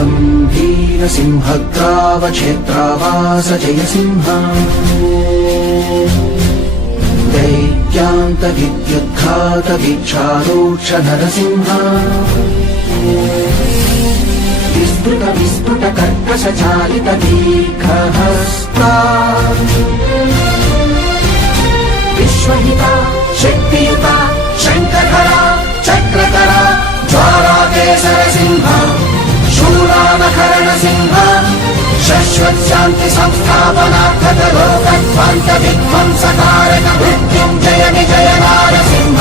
वीरसिंहग्रावक्षेत्रावास जयसिंह दैत्यान्तविद्युद्घातवीक्षारोक्ष नरसिंह विस्फुट कर्कशचालित दीर्घहस्ता विश्वहिता शक्तियुता शङ्खधरा चक्रधरा ज्वालाकेसर सिंह शूलानकरण सिंह शाश्वत शांति संस्थापनार्थक लोकध्वंस विध्वंसकारक मृत्युंजय विजय नारसिंह